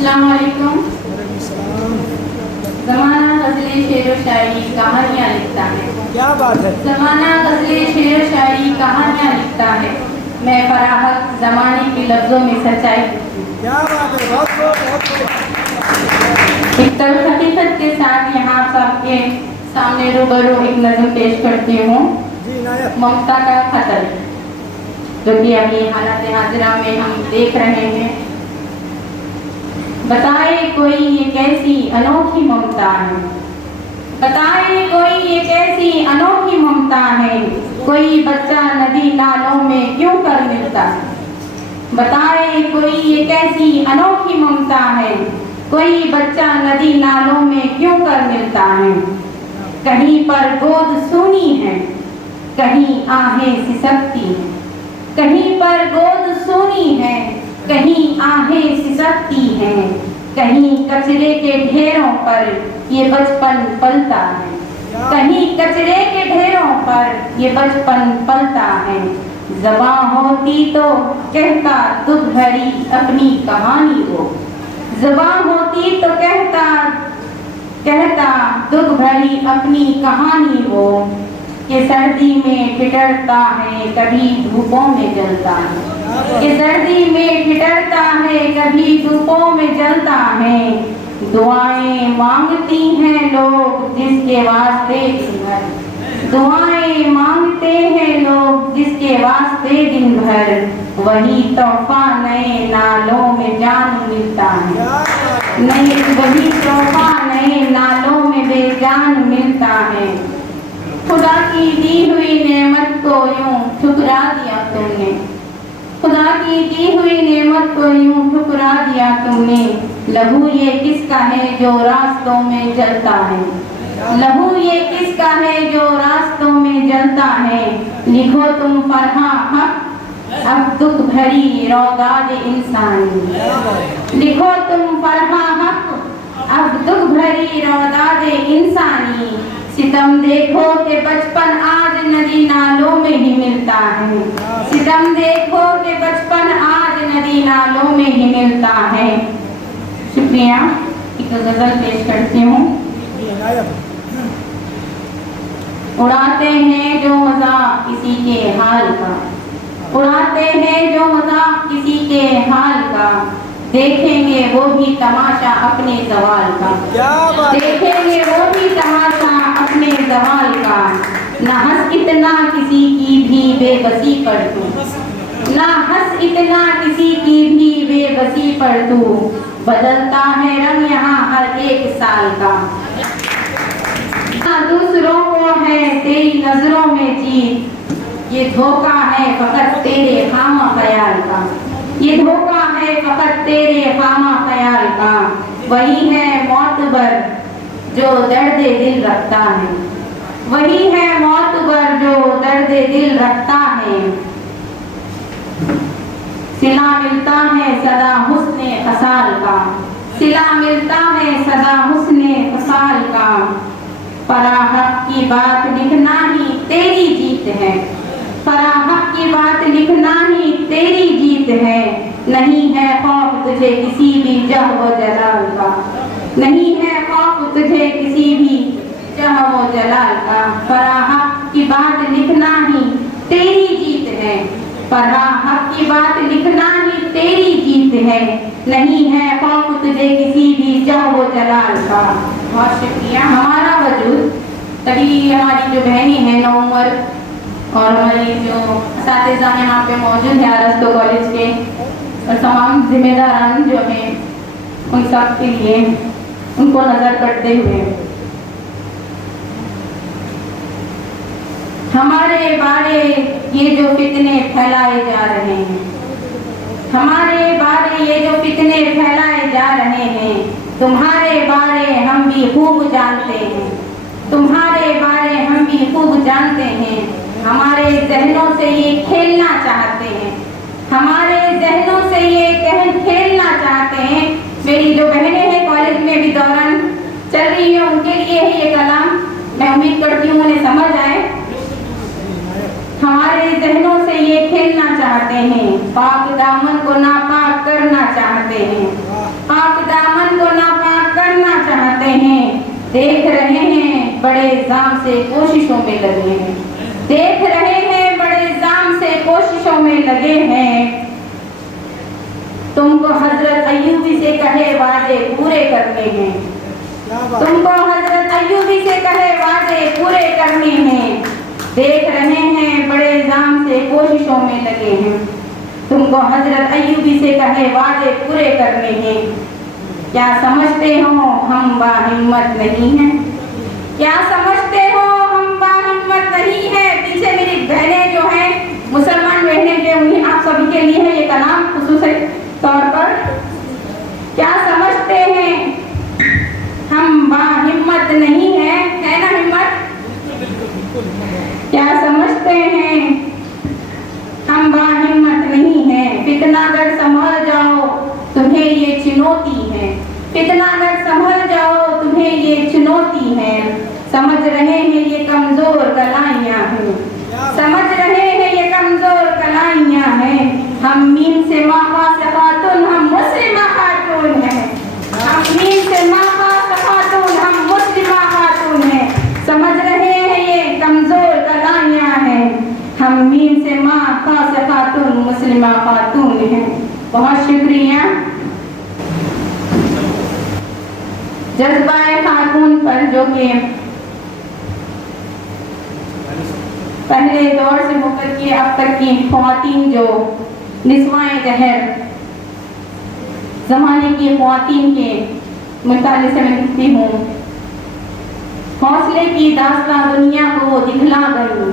अस्सलाम वालेकुम। ज़माना गज़लें शेर व शायरी कहानियाँ लिखता है। क्या बात है। ज़माना गज़लें शेर व शायरी कहानियाँ लिखता है। मैं फराहत ज़माने के लफ्ज़ों में सच्चाई। क्या बात है, बहुत बहुत। एक तल्ख़ हकीकत के साथ यहाँ आप सबके सामने रूबरू एक नज़्म पेश करती हूँ। जी नायक। ममता का खतर, जो कि अभी हालत हाजिरा में हम देख रहे हैं। बताए कोई ये कैसी अनोखी ममता है, बताए कोई ये कैसी अनोखी ममता है, कोई बच्चा नदी नालों में क्यों कर मिलता है। बताए कोई ये कैसी अनोखी ममता है, कोई बच्चा नदी नालों में क्यों कर मिलता है। कहीं पर गोद सूनी है, कहीं आहें सिसकती है, कहीं पर गोद सूनी है, कहीं आहें सिसकती हैं, कहीं कचरे के ढेरों पर ये बचपन पलता है, कहीं कचरे के ढेरों पर ये बचपन पलता है। ज़बां होती तो कहता दुख भरी अपनी कहानी को, ज़बां होती तो कहता दुख भरी अपनी कहानी वो, कि सर्दी में ठिठुरता है कभी धूपों में जलता है, कि सर्दी में ठिठुरता है कभी धूपों में जलता है। दुआएं मांगती हैं लोग जिसके वास्ते दिन भर, दुआएं मांगते हैं लोग जिसके वास्ते दिन भर, वही तोहफा नए नालों में जान मिलता है, नहीं वही तोहफा नए नालों में बेजान मिलता है। खुदा की दी हुई नेमत को यूं ठुकरा दिया तुमने, खुदा की दी हुई नेमत को यूं ठुकरा दिया तुमने। लहू ये किसका है जो रास्तों में जलता है, लहू ये किसका है जो रास्तों में जलता है। लिखो तुम फरहा हक अब दुख भरी रौदाद इंसानी, लिखो तुम फरहा हक अब दुख भरी रौदाद इंसानी। सितम देखो कि बचपन आज नदी नालों में ही मिलता है, सितम देखो कि बचपन आज नदी नालों में ही मिलता है। शुक्रिया। एक गजल पेश करती हूँ। उड़ाते हैं जो मजाक किसी के हाल का, उड़ाते हैं जो मजाक किसी के हाल का, देखेंगे वो भी तमाशा अपने ज़वाल का, देखेंगे वो भी तमाशा अपने ज़वाल का। ना हंस इतना किसी की भी बेबसी पर तू, ना हंस इतना किसी की भी बेबसी पर तू, बदलता है रंग यहाँ हर एक साल का। दूसरों को है तेरी नजरों में जीत, ये धोखा है फकत तेरे खामा ख्याल का, ये धोखा है फकत तेरे खामा ख्याल का। वही है मोतबर जो दर्द दिल रखता है, वही है मोतबर जो दर्द दिल रखता है। सिला मिलता है सदा हुस्ने खसाल का, सिला मिलता है सदा हुस्ने खसाल का। फराहत की बात लिखना ही तेरी जीत है, फराहत की बात लिखना ही तेरी जीत है। नहीं है खौफ तुझे किसी भी जह व जलाल का, नहीं है खौफ तुझे किसी भी जह व जलाल का। फराहत की बात लिखना ही तेरी जीत है, फराहत की बात लिखना ही तेरी जीत है। नहीं है खौफ तुझे किसी भी जह व जलाल का। बहुत शुक्रिया। हमारा वजूद तभी हमारी जो बहनी है नौमर और हमारी जो असातिज़ा यहाँ पे मौजूद है अरस्तु कॉलेज के और तमाम जिम्मेदारान जो हैं उन सब के लिए उनको नज़र करते हुए हमारे बारे ये जो फितने फैलाए जा रहे हैं, हमारे बारे ये जो फितने फैलाए जा रहे हैं, तुम्हारे बारे हम भी खूब जानते हैं, तुम्हारे बारे हम भी खूब जानते हैं। हमारे जहनों से ये खेलना चाहते हैं, हमारे जहनों से ये खेलना चाहते हैं। मेरी जो बहनें हैं कॉलेज में भी दौरान चल रही है उनके लिए है ये कलाम, मैं उम्मीद करती हूँ उन्हें समझ आए। हमारे जहनों से ये खेलना चाहते हैं, पाक दामन को नापाक करना चाहते हैं, पाक देख रहे हैं बड़े जाम से कोशिशों में लगे हैं, देख रहे हैं बड़े जाम से कोशिशों में लगे हैं। तुमको हजरत अय्यूबी से कहे वादे पूरे करने हैं, तुमको हजरत अय्यूबी से कहे वादे पूरे करने हैं। देख रहे हैं बड़े जाम से कोशिशों में लगे हैं, तुमको हजरत अय्यूबी से कहे वादे पूरे करने हैं। क्या समझते हो हम बाहिम्मत नहीं हैं? क्या समझते हो हम बाहिम्मत नहीं है? पीछे मेरी बहनें जो हैं, मुसलमान बहनें जो हुई, आप सभी के लिए है ये कलाम खुसूसी तौर पर। क्या समझते हैं हम बाहिम्मत नहीं है ना हिम्मत? क्या समझते हैं हम बाहिम्मत नहीं है? फितना अगर संभल जाओ तुम्हें ये चुनौती है, फितना अगर संभल जाओ तुम्हें ये चुनौती है। समझ रहे हैं ये कमजोर कलाइयाँ हैं, समझ रहे हैं ये कमजोर कलाइयाँ हैं। हम मीम से माँ से खातून, हम मुस्लिमा खातून हैं। हम मीम से माँ से खातून, हम मुस्लिमा खातून हैं। समझ रहे हैं ये कमजोर कलाइयाँ हैं। हम मीम से माँ से खातून, मुस्लिमा खातून हैं। बहुत शुक्रिया। जज्बाए खातून पर जो कि पहले दौर से होकर के अब तक की ख्वातीन जो निस्वाए जहर जमाने की ख्वातीन के मुताले से मैं लिखती हूँ। हौसले की दास्तां दुनिया को वो दिखला गई,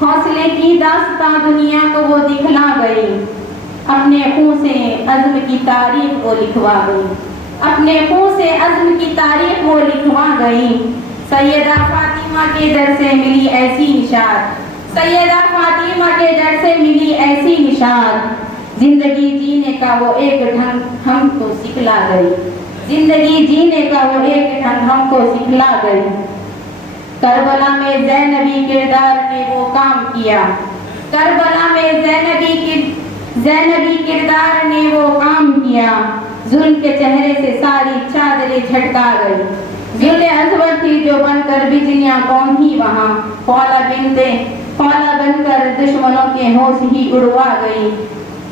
हौसले की दास्तां दुनिया को वो दिखला गई। अपने खून से अज़्म की तारीख वो लिखवा गई, अपने खून से अज़्म की तारीख वो लिखवा गई। सैयदा फातिमा के दर से मिली ऐसी निशात, सैयदा फातिमा के दर से मिली ऐसी निशात। जिंदगी जीने का वो एक ढंग हमको सिखला गई, जिंदगी जीने का वो एक ढंग हमको सिखला गई। करबला में ज़ैनबी किरदार ने वो काम किया, करबला में ज़ैनबी किरदार ने वो काम किया। जुल्म के चेहरे से सारी चादरें झटका गई, जुल्म अजवर थी जो बनकर बिजलियां पहुंची वहां। फौला बनकर दुश्मनों के होश ही उड़वा गई।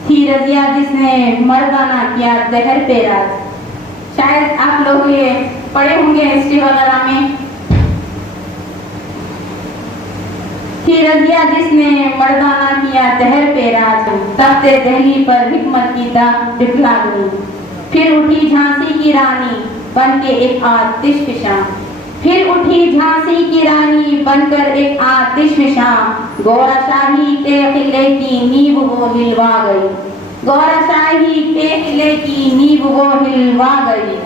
थी रजिया जिसने मर्दाना किया दहर पे राज। शायद आप लोग ये पढ़े होंगे हिस्ट्री वगैरह में। थी रजिया जिसने मर्दाना किया दहर पे राज। तख्ते दहली पर हिकमत की दाग दिखला गई। फिर उठी झांसी की रानी बनके एक आतिशफशां, फिर उठी झांसी की रानी बनकर एक आतिशफशां। गौराशाही के किले की नींव वो हिलवा गई, गौराशाही के किले की नींव वो हिलवा गई।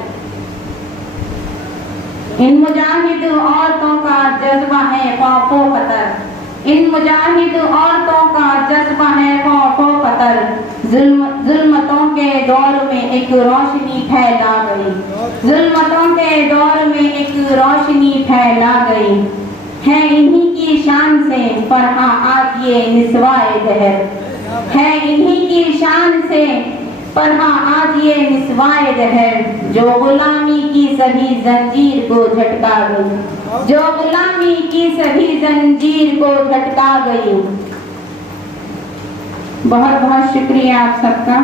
इन मुजाहिद औरतों का जज्बा है खौफो खतर, इन मुजाहिद औरतों का जज्बा है खौफो खतर। जुल्मतों के दौर में एक रोशनी फैला गई, जुल्मतों के दौर में एक रोशनी फैला गई। है इन्हीं की शान से फरहा आज ये निस्वाए दहर, है इन्हीं की शान से फरहा आज ये निस्वाए दहर। जो गुलामी की सभी जंजीर को झटका गई, जो गुलामी की सभी जंजीर को झटका गई। बहुत बहुत शुक्रिया आप सबका।